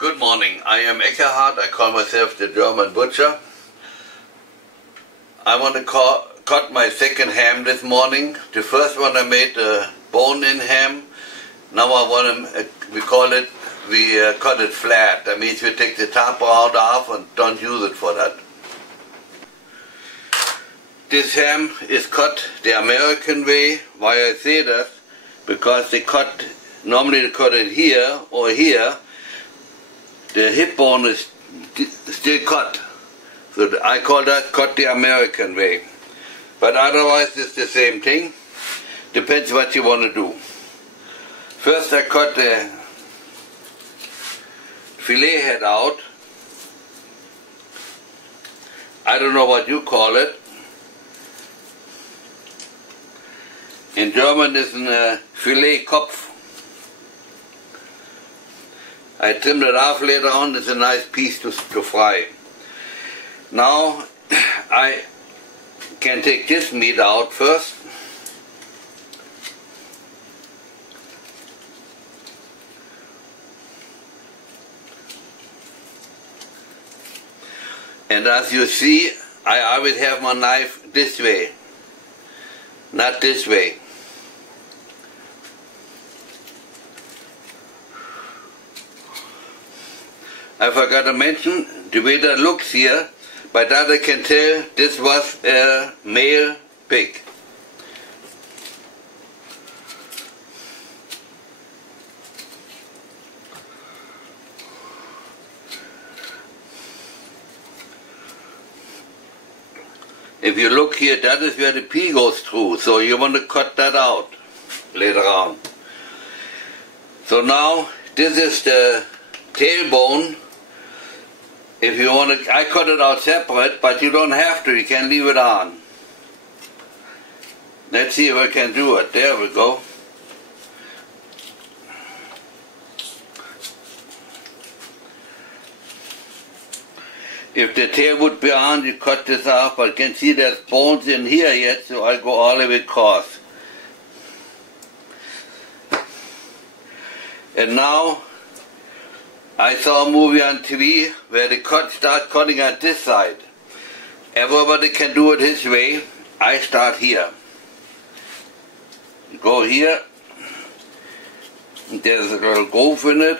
Good morning. I am Eckhard. I call myself the German butcher. I want to cut my second ham this morning. The first one I made a bone-in ham. Now I want to, we cut it flat. That means we take the top round off and don't use it for that. This ham is cut the American way. Why I say that? Because normally they cut it here or here. The hip bone is still cut. So I call that cut the American way. But otherwise it's the same thing. Depends what you want to do. First I cut the fillet head out. I don't know what you call it. In German it's a Filet Kopf. I trimmed it off later on. It's a nice piece to fry. Now I can take this meat out first. And as you see, I always have my knife this way, not this way. I forgot to mention, the way that looks here, by that I can tell this was a male pig. If you look here, that is where the pea goes through, so you want to cut that out later on. So now, this is the tailbone. If you want to, I cut it out separate, but you don't have to, you can leave it on. Let's see if I can do it. There we go. If the tail would be on, you cut this off, but you can see there's bones in here yet, so I'll go all the way across. And now, I saw a movie on TV where they start cutting on this side. Everybody can do it his way. I start here. Go here. There's a little groove in it.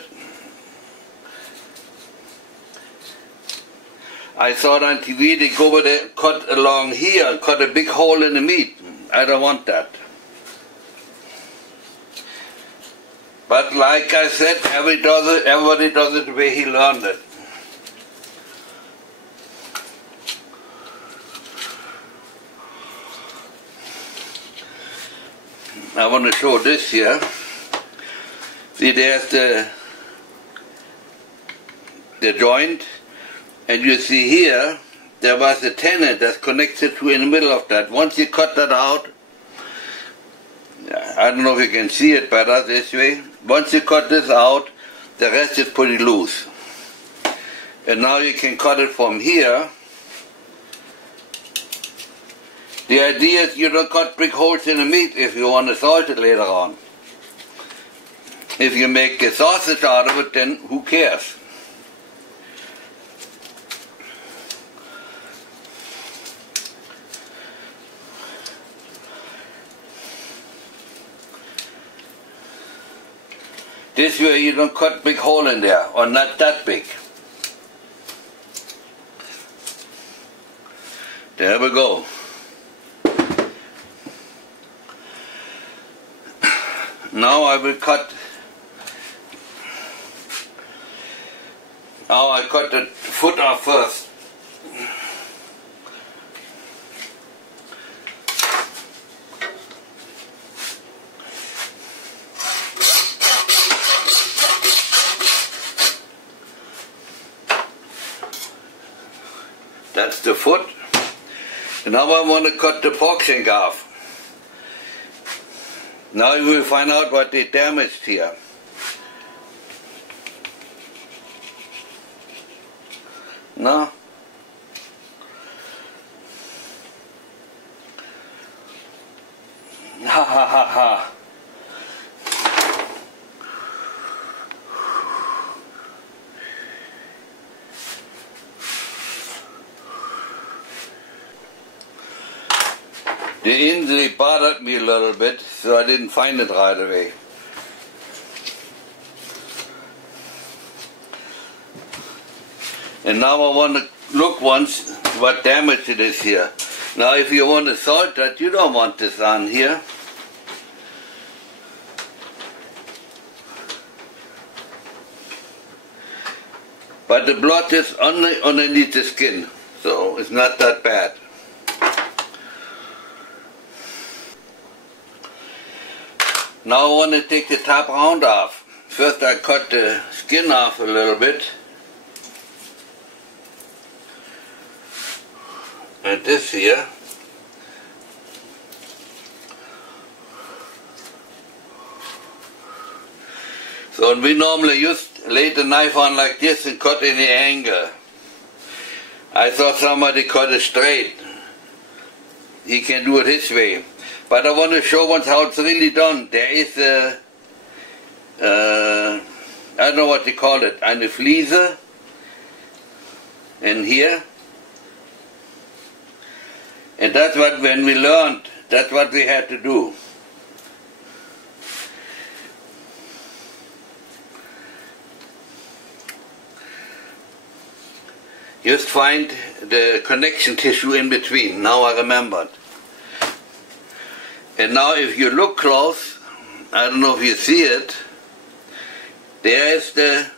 I saw it on TV, they go over there, cut along here and cut a big hole in the meat. I don't want that. But like I said, everybody does it the way he learned it. I want to show this here. See, there's the joint, and you see here, there was a tenon that's connected to in the middle of that. Once you cut that out, I don't know if you can see it better this way. Once you cut this out, the rest is pretty loose. And now you can cut it from here. The idea is you don't cut big holes in the meat if you want to salt it later on. If you make a sausage out of it, then who cares? This way you don't cut big hole in there, or not that big. There we go. Now I will cut. Now I cut the foot off first. That's the foot. And now I want to cut the pork shank off. Now you will find out what they damaged here. No? Ha ha ha ha. The injury bothered me a little bit, so I didn't find it right away. And now I want to look once what damage it is here. Now if you want to salt that, you don't want this on here. But the blood is underneath the skin, so it's not that bad. Now I want to take the top round off. First I cut the skin off a little bit. And this here. So we normally used to lay the knife on like this and cut in the angle. I thought somebody cut it straight. He can do it his way. But I want to show once how it's really done. There is a, I don't know what they call it, eine Fliese. And here. And that's what, when we learned, that's what we had to do. Just find the connection tissue in between. Now I remembered. And now if you look close, I don't know if you see it, there is the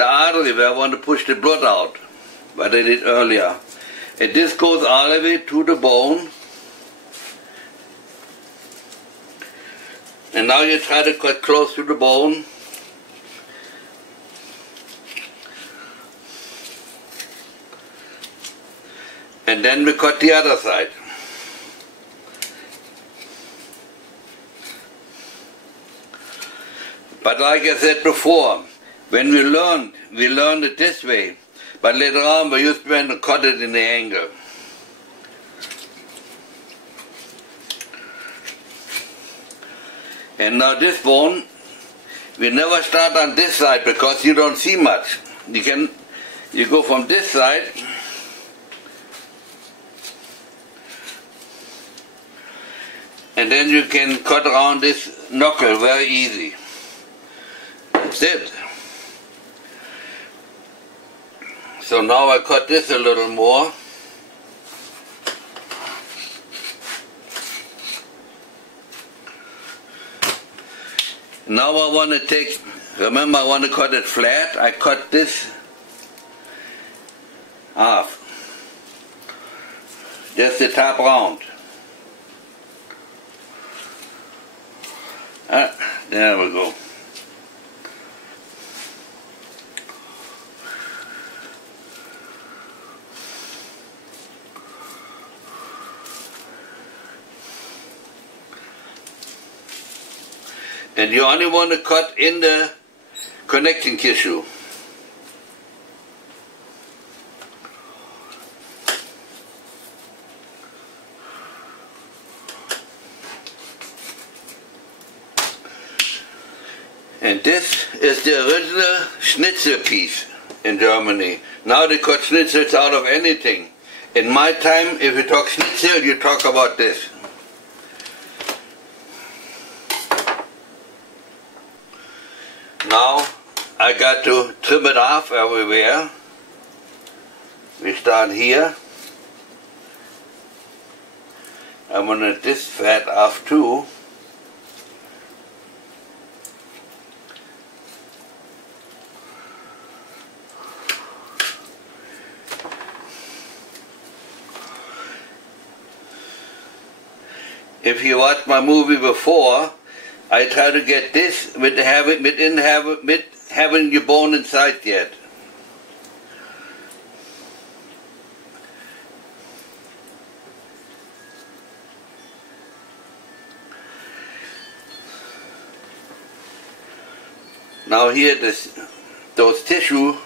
artery where I want to push the blood out, what I did earlier. And this goes all the way to the bone. And now you try to cut close to the bone. And then we cut the other side. But like I said before, when we learned it this way. But later on we used to cut it in the angle. And now this bone, we never start on this side because you don't see much. You go from this side. And then you can cut around this knuckle very easy. That's it. So now I cut this a little more. Now I want to take, remember I want to cut it flat, I cut this off. Just the top round. There we go. And you only want to cut in the connecting tissue. And this is the original schnitzel piece in Germany. Now they cut schnitzels out of anything. In my time, if you talk schnitzel, you talk about this. Now I got to trim it off everywhere. We start here. I want to this fat off too. If you watched my movie before, I try to get this with having your bone inside yet. Now here those tissue,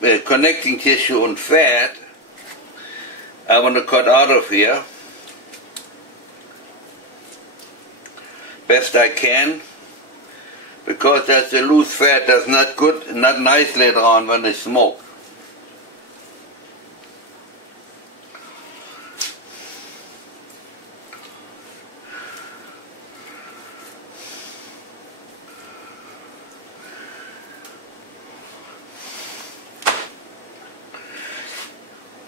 connecting tissue and fat, I want to cut out of here. Best I can, because that's the loose fat that's not good, not nice later on when they smoke.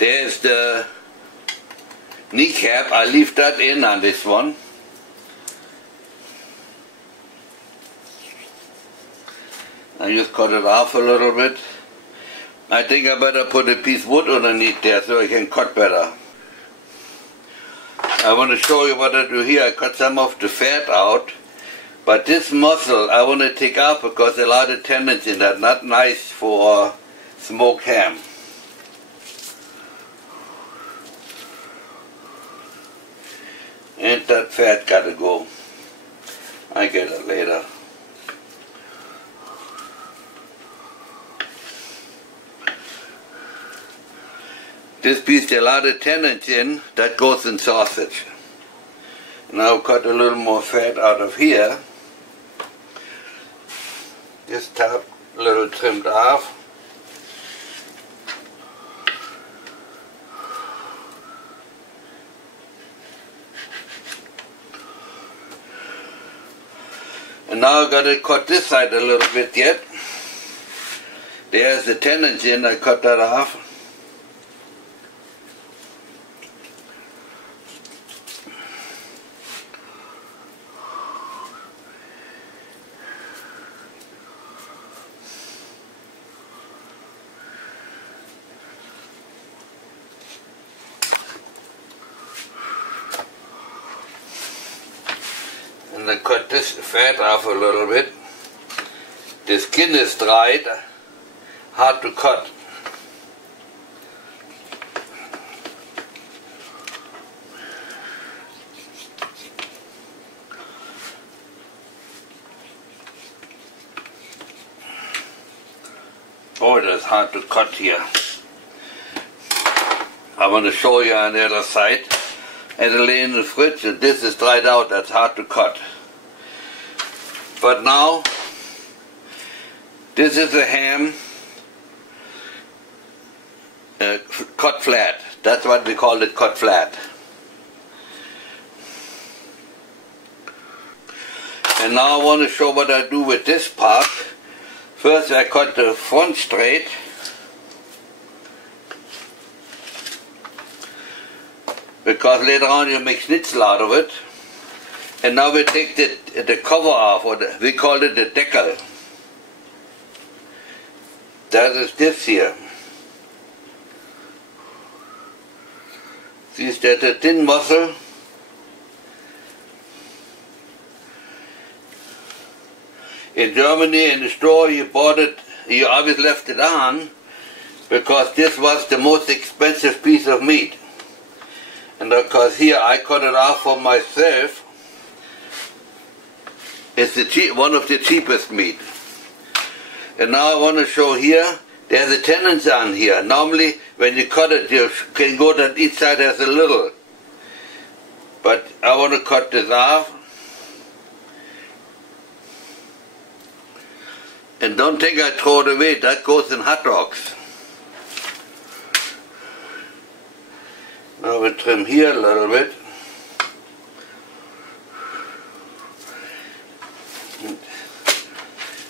There's the kneecap. I leave that in on this one. I just cut it off a little bit. I think I better put a piece of wood underneath there so I can cut better. I want to show you what I do here. I cut some of the fat out, but this muscle I want to take out because there are a lot of tendons in that. Not nice for smoked ham. And that fat gotta go. I get it later. This piece, there are a lot of tendons in, that goes in sausage. Now cut a little more fat out of here. This top, a little trimmed off. And now I've got to cut this side a little bit yet. There's the tendons in, I cut that off. And I cut this fat off a little bit. The skin is dried, hard to cut. Oh, it is hard to cut here. I want to show you on the other side. And I lay in the fridge, and this is dried out, that's hard to cut. But now, this is a ham cut flat. That's what we call it, cut flat. And now I want to show what I do with this part. First I cut the front straight. Because later on you make schnitzel out of it. And now we take the cover off, or we call it the deckel. That is this here. See, that's a thin muscle. In Germany, in the store, you bought it, you always left it on, because this was the most expensive piece of meat. And because here I cut it off for myself, it's one of the cheapest meat. And now I want to show here, there's the tendons on here. Normally when you cut it, you can go that each side has a little. But I want to cut this off. And don't think I throw it away, that goes in hot dogs. Now we trim here a little bit.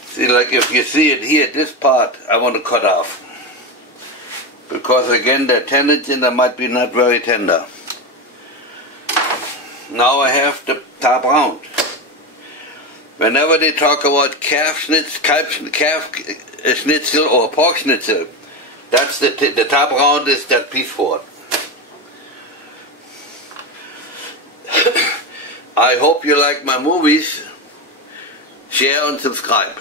See, like if you see it here, this part I want to cut off. Because again, the tendons in there might be not very tender. Now I have the top round. Whenever they talk about calf schnitzel or pork schnitzel, that's the top round is that piece for it. I hope you like my movies. Share and subscribe.